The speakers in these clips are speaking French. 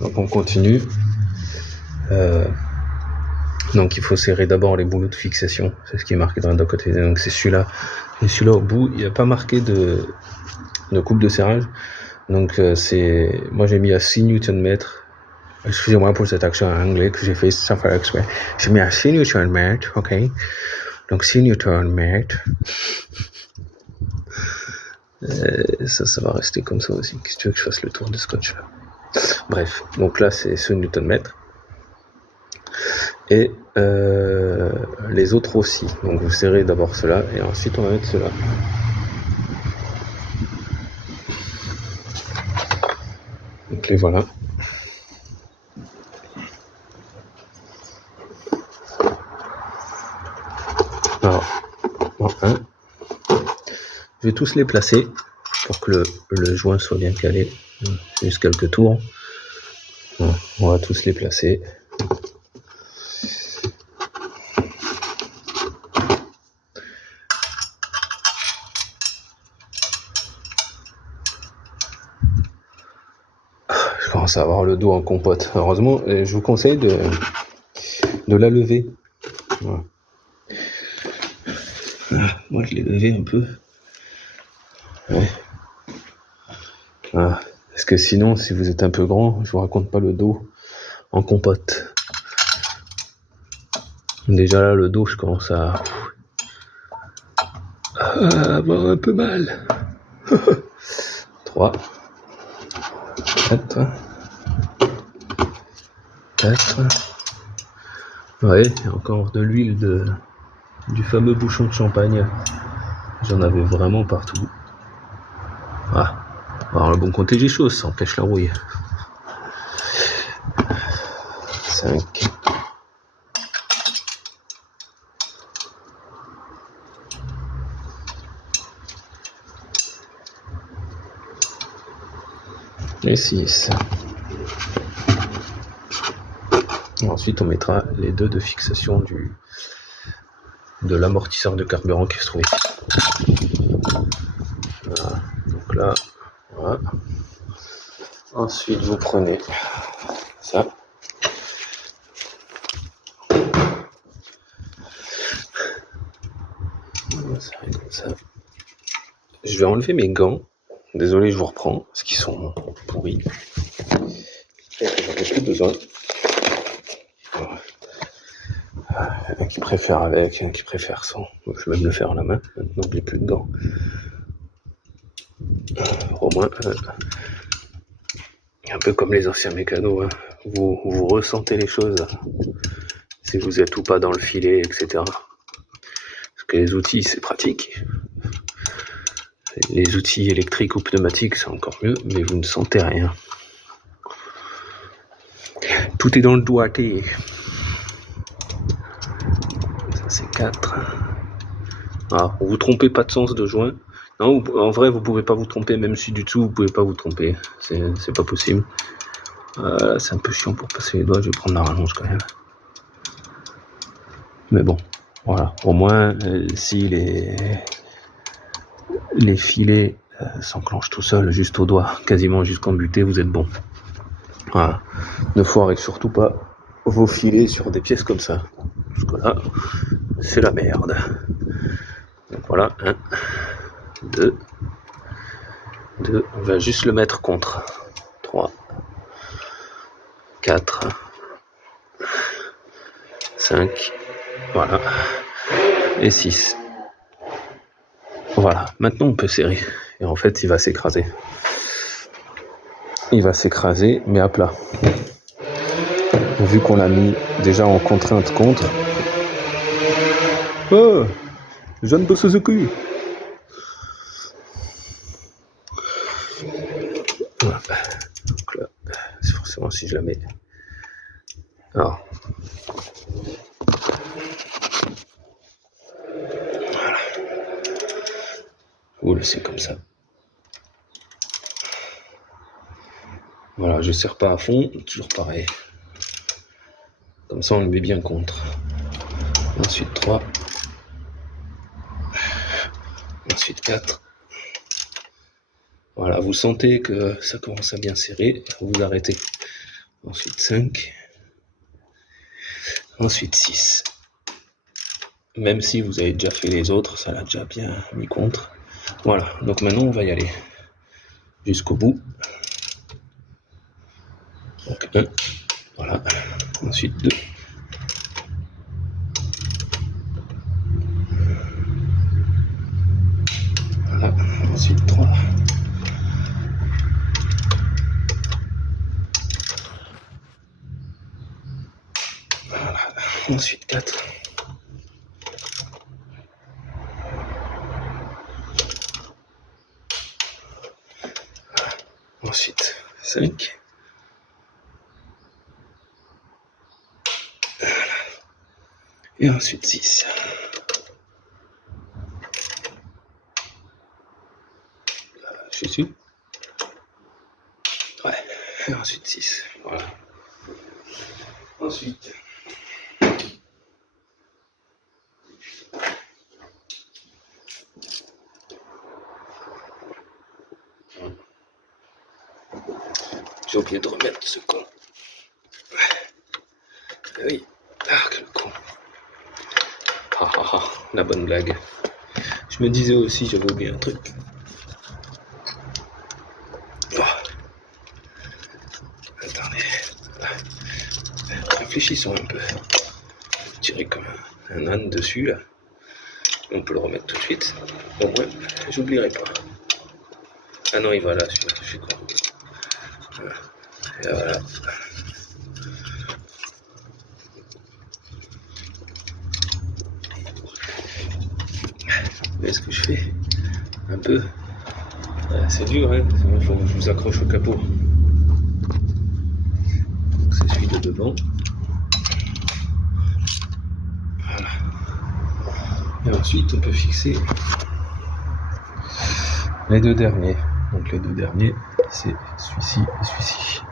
Donc on continue. Donc il faut serrer d'abord les boulots de fixation, c'est ce qui est marqué dans le côté. Donc c'est celui-là. Et celui-là au bout, il n'y a pas marqué de coupe de serrage. Donc moi j'ai mis à 6 Nm. Excusez-moi pour cet accent anglais que j'ai fait sans faire exprès. J'ai mis à 6 Nm, ok. Donc 6 Nm. Ça va rester comme ça aussi. Qu'est-ce que tu veux que je fasse le tour de scotch là? Bref, donc là c'est ce Nm. Et les autres aussi. Donc vous serrez d'abord cela et ensuite on va mettre cela. Donc les voilà. Alors, je vais tous les placer pour que le joint soit bien calé. Juste quelques tours. On va tous les placer. Je commence à avoir le dos en compote. Heureusement, je vous conseille de la lever. Voilà. Moi, je l'ai levé un peu. Ouais. Voilà. Parce que sinon, si vous êtes un peu grand, je vous raconte pas le dos en compote. Déjà là, le dos, je commence à avoir un peu mal. 3, 4. Ouais, encore de l'huile du fameux bouchon de champagne. J'en avais vraiment partout. Ah. Alors le bon côté des choses, ça empêche la rouille. 5. Et 6. Ensuite, on mettra les 2 de fixation de l'amortisseur de carburant qui se trouve ici. Voilà. Donc là, voilà. Ensuite, vous prenez ça. Ça arrive comme ça. Je vais enlever mes gants. Désolé, je vous reprends parce qu'ils sont pourris. J'en ai plus besoin. Un qui préfère avec, un qui préfère sans. Je vais même le faire à la main. Maintenant que j'ai plus de gants. Au moins, un peu comme les anciens mécanos, hein. Vous ressentez les choses. Si vous êtes ou pas dans le filet, etc. Parce que les outils, c'est pratique. Les outils électriques ou pneumatiques, c'est encore mieux, mais vous ne sentez rien. Tout est dans le doigté. Ça, c'est 4. Ah, vous trompez pas de sens de joint. Non, en vrai, vous pouvez pas vous tromper, même si du dessous, vous pouvez pas vous tromper. C'est pas possible. C'est un peu chiant pour passer les doigts, je vais prendre la rallonge quand même. Mais bon, voilà. Au moins, si les filets s'enclenchent tout seuls, juste au doigt, quasiment jusqu'en butée, vous êtes bon. Voilà. Ne foirez surtout pas vos filets sur des pièces comme ça. Parce que là, c'est la merde. Donc voilà, 1, 2, on va juste le mettre contre. 3, 4, 5, voilà, et 6. Voilà, maintenant on peut serrer. Et en fait, il va s'écraser. Il va s'écraser, mais à plat. Vu qu'on l'a mis déjà en contrainte contre. Oh, Jeanne de Suzuki. Voilà. Donc là, c'est forcément si je la mets. Alors. Voilà. Vous laissez comme ça. Voilà, je serre pas à fond, toujours pareil. Comme ça, on le met bien contre. Ensuite 3. Ensuite 4. Voilà, vous sentez que ça commence à bien serrer, vous arrêtez. ensuite 5, ensuite 6. Même si vous avez déjà fait les autres, ça l'a déjà bien mis contre. Voilà, donc maintenant on va y aller jusqu'au bout. Donc 1, voilà, ensuite 2. Voilà, ensuite 3. Voilà, ensuite 4. Ensuite 5. Voilà. Et ensuite 6. Je suis sûr. Ouais. Et ensuite 6. Voilà. Ensuite. J'ai oublié de remettre ce con. Oui. Ah, quel con. Ah ah ah, la bonne blague. Je me disais aussi, j'avais oublié un truc. Oh. Attendez. Réfléchissons un peu. Tirer comme un âne dessus, là. On peut le remettre tout de suite. Au moins, j'oublierai pas. Ah non, il va là, celui-là, je suis con. Voilà. Et voilà. Mais ce que je fais un peu, c'est dur, hein. Il faut que je vous accroche au capot. C'est celui de devant. Voilà. Et ensuite, on peut fixer les deux derniers. Donc les deux derniers, c'est celui-ci et celui-ci.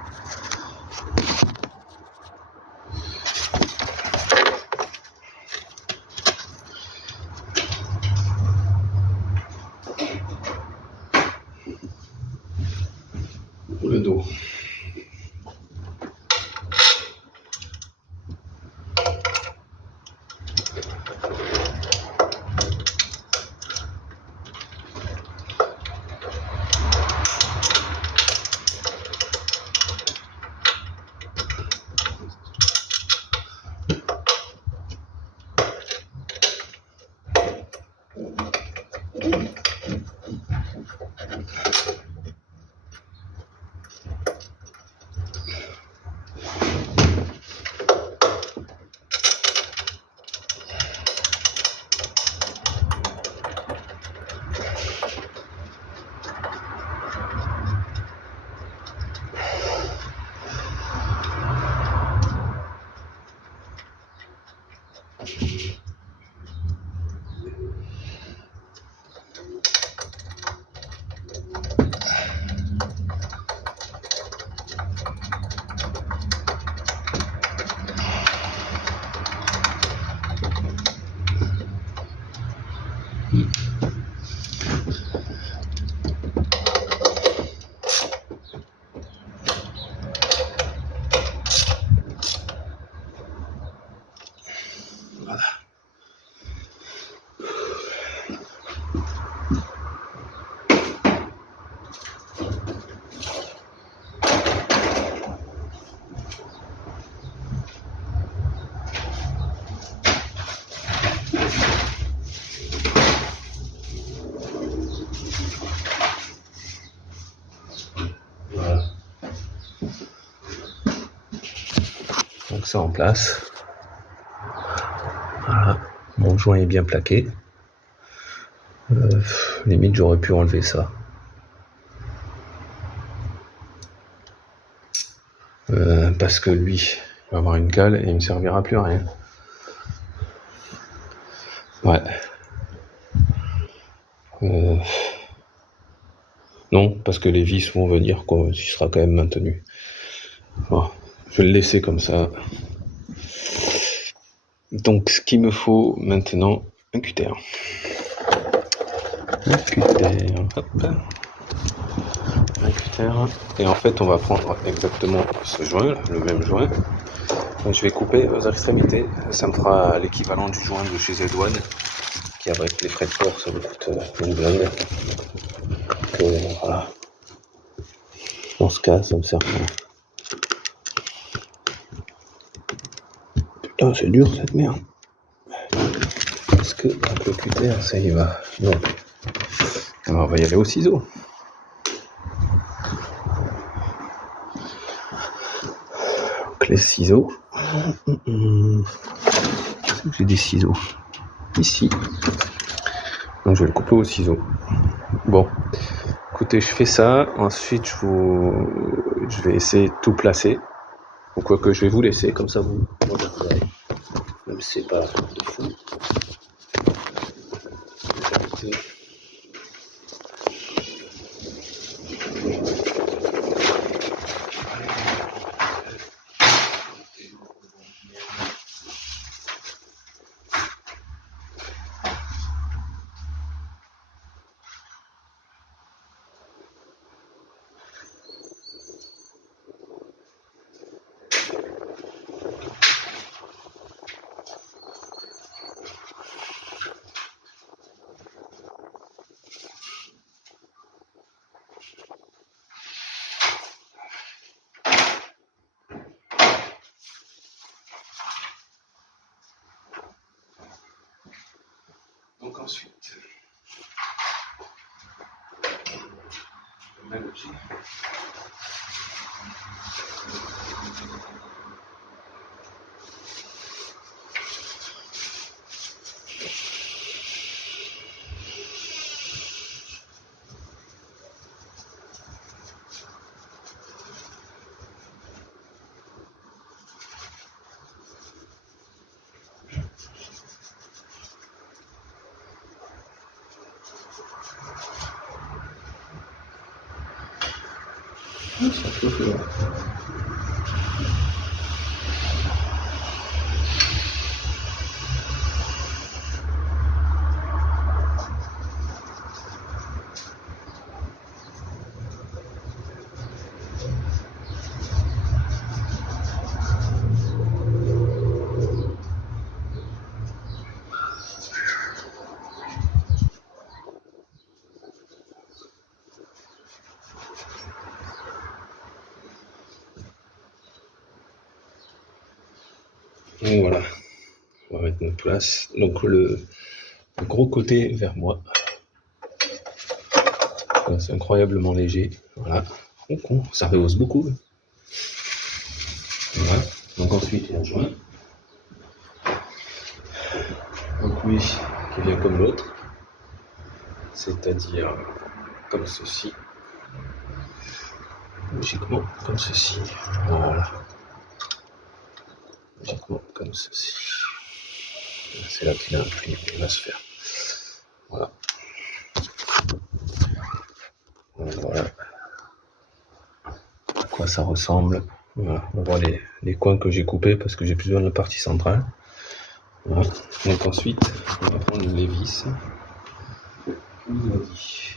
Pour le dos. Voilà. Voilà. Donc ça en place. Voilà. Mon joint est bien plaqué. Limite j'aurais pu enlever ça. Parce que lui, il va avoir une cale et il me servira plus à rien. Ouais. Non, parce que les vis vont venir, quoi. Il sera quand même maintenu. Bon, je vais le laisser comme ça. Donc, ce qu'il me faut maintenant, un cutter. Un cutter, hop. un cutter. Et en fait, on va prendre exactement ce joint, là, le même joint. Donc, je vais couper aux extrémités. Ça me fera l'équivalent du joint de chez Edouane, qui avec les frais de port, ça me coûte une blinde. Donc, voilà. Dans ce cas, ça me sert pas. Putain, c'est dur cette merde. Est-ce que avec le cutter, ça y va? Non. Alors, on va y aller au ciseau. Donc, les ciseaux. Est-ce que j'ai des ciseaux? Ici. Donc, je vais le couper au ciseau. Bon. Écoutez, je fais ça. Ensuite, je vais essayer de tout placer. Ou quoi que je vais vous laisser, comme ça vous regarderez. Même si c'est pas de fou. Donc ensuite, le même objet. Ça chauffe là. Donc voilà, on va mettre notre place. Donc le gros côté vers moi. C'est incroyablement léger. Voilà. Ça rehausse beaucoup. Voilà. Donc ensuite, il y a un joint. Donc lui, qui vient comme l'autre. C'est-à-dire comme ceci. Logiquement, comme ceci. Voilà. Logiquement, comme ceci. C'est là qu'il va se faire. Voilà. Donc voilà à quoi ça ressemble. Voilà. On voit les coins que j'ai coupés parce que j'ai plus besoin de la partie centrale. Voilà. Donc ensuite, on va prendre les vis. Je vous ai dit.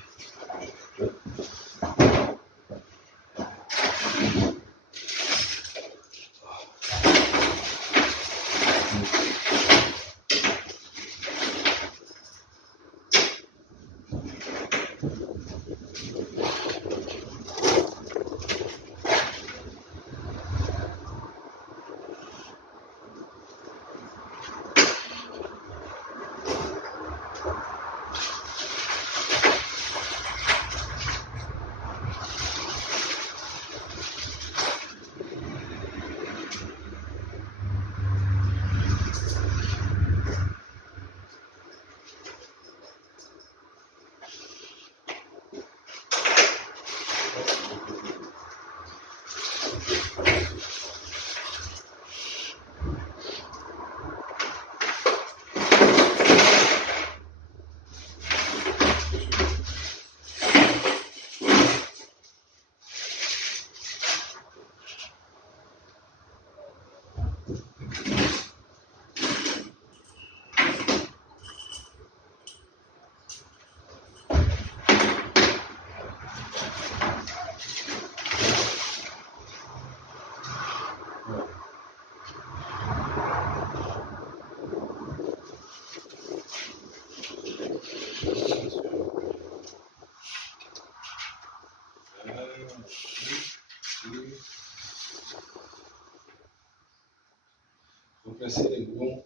Remplacer les boulons.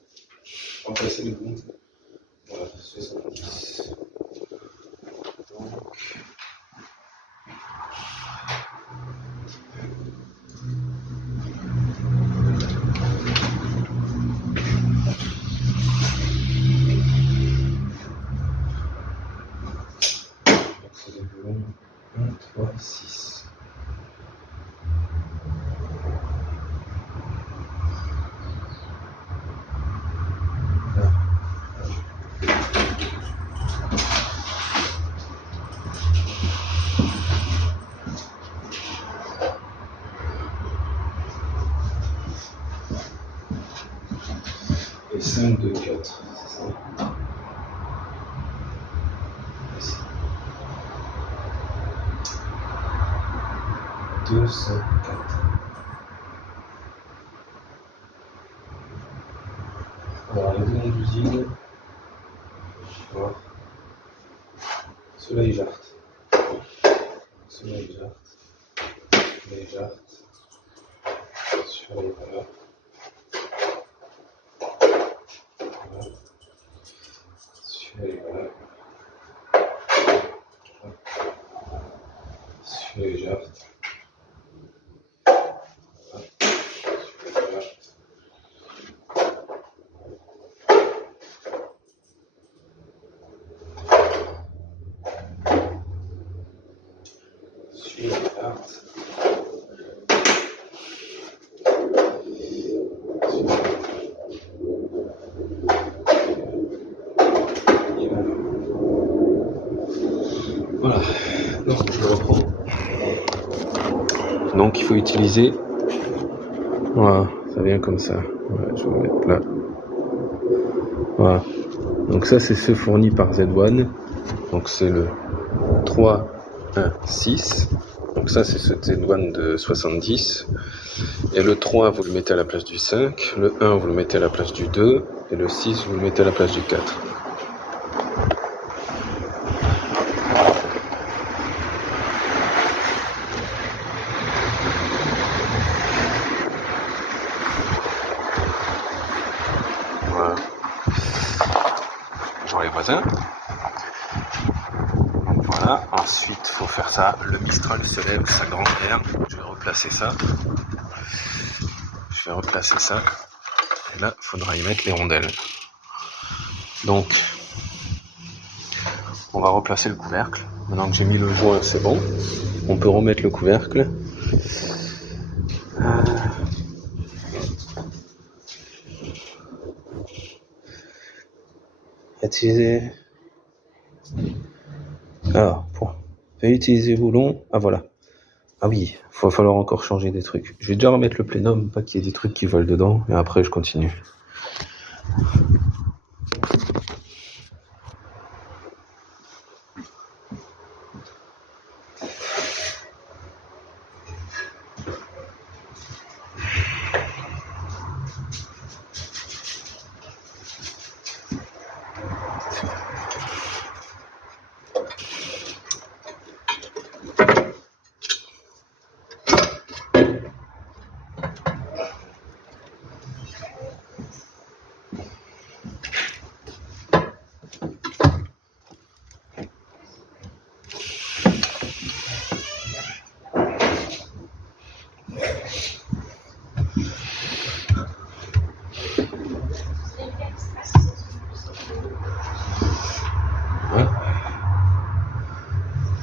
Remplacer les boulons. Voilà, 70. Donc. C'est les boulons. 1, 3, 6. Et 5, 2, 4, c'est ça. 2, 5, 4. Alors, les boulons d'usine, voilà. Ceux-là, ils jartent. Ceux-là, ils jartent. Ceux-là, ils jartent. Celui-là, voilà. Voilà. Celui-là, voilà. Celui-là, il jarte. Voilà. Celui-là, il jarte. Celui-là, il jarte. Voilà, donc je le reprends. Donc il faut utiliser, voilà, ça vient comme ça. Ouais, je vais le mettre là. Voilà, donc ça c'est ce fourni par Z1. Donc c'est le 3, 1, 6. Donc ça c'est ce Z1 de 70. Et le 3 vous le mettez à la place du 5. Le 1 vous le mettez à la place du 2. Et le 6 vous le mettez à la place du 4. Voilà. Bonjour les voisins. Donc voilà, ensuite il faut faire ça. Le Mistral se lève, sa grande air. Je vais replacer ça. Et là, il faudra y mettre les rondelles. Donc, on va replacer le couvercle. Maintenant que j'ai mis le joint, c'est bon. On peut remettre le couvercle. Utiliser. Alors, pour utiliser boulon. Ah voilà. Ah oui, il va falloir encore changer des trucs. Je vais déjà remettre le plénum, pas qu'il y ait des trucs qui volent dedans, et après je continue.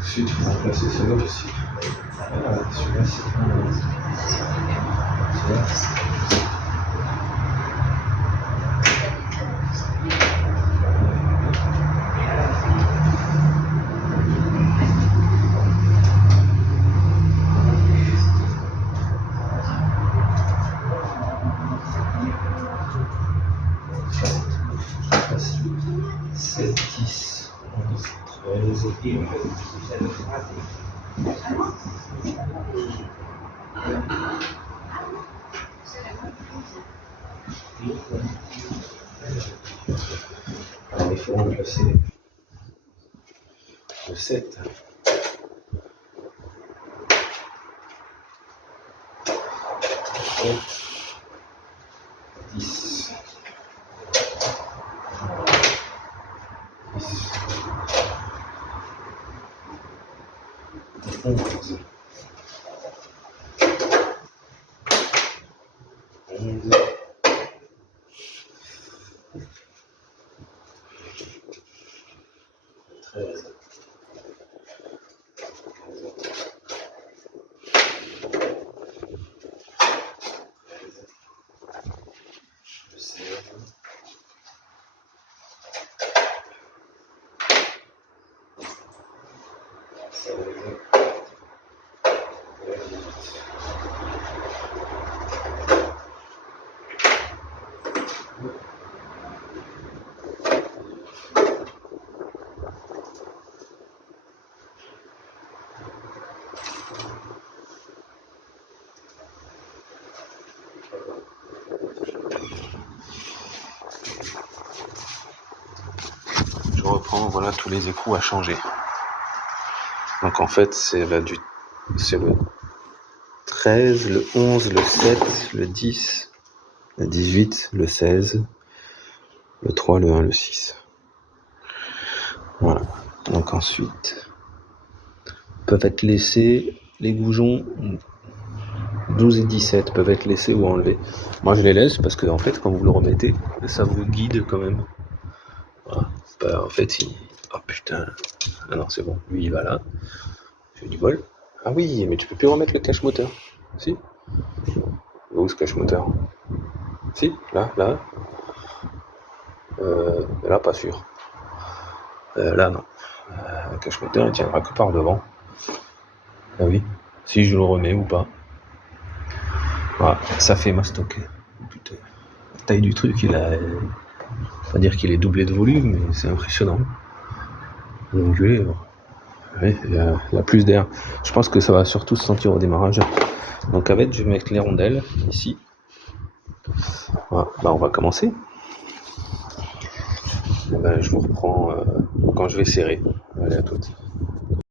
Ensuite, il faut remplacer celui-là aussi. Voilà, celui-là, c'est celui-là. 7, 10, 11, 13, alors il faut remplacer le 7. 10, 11, 13, je reprends, voilà tous les écrous à changer. Donc en fait c'est le 13, le 11, le 7, le 10, le 18, le 16, le 3, le 1, le 6. Voilà. Donc ensuite peuvent être laissés les goujons 12 et 17 peuvent être laissés ou enlevés. Moi je les laisse parce que en fait quand vous le remettez, ça vous guide quand même. Voilà. Bah, en fait oh putain. Ah non c'est bon, lui il va là. J'ai du bol. Ah oui, mais tu peux plus remettre le cache moteur. Si. Où ce cache moteur? Si, là. Là pas sûr. Là non. Le cache moteur il tiendra que par devant. Ah oui. Si je le remets ou pas. Voilà, ça fait mastoc. Putain. La taille du truc, il a. Pas dire qu'il est doublé de volume, mais c'est impressionnant. L'ongulé, oui, il y a plus d'air. Je pense que ça va surtout se sentir au démarrage. Donc avec, je vais mettre les rondelles ici. Voilà, bah, on va commencer. Et ben, je vous reprends quand je vais serrer. Allez, à toutes.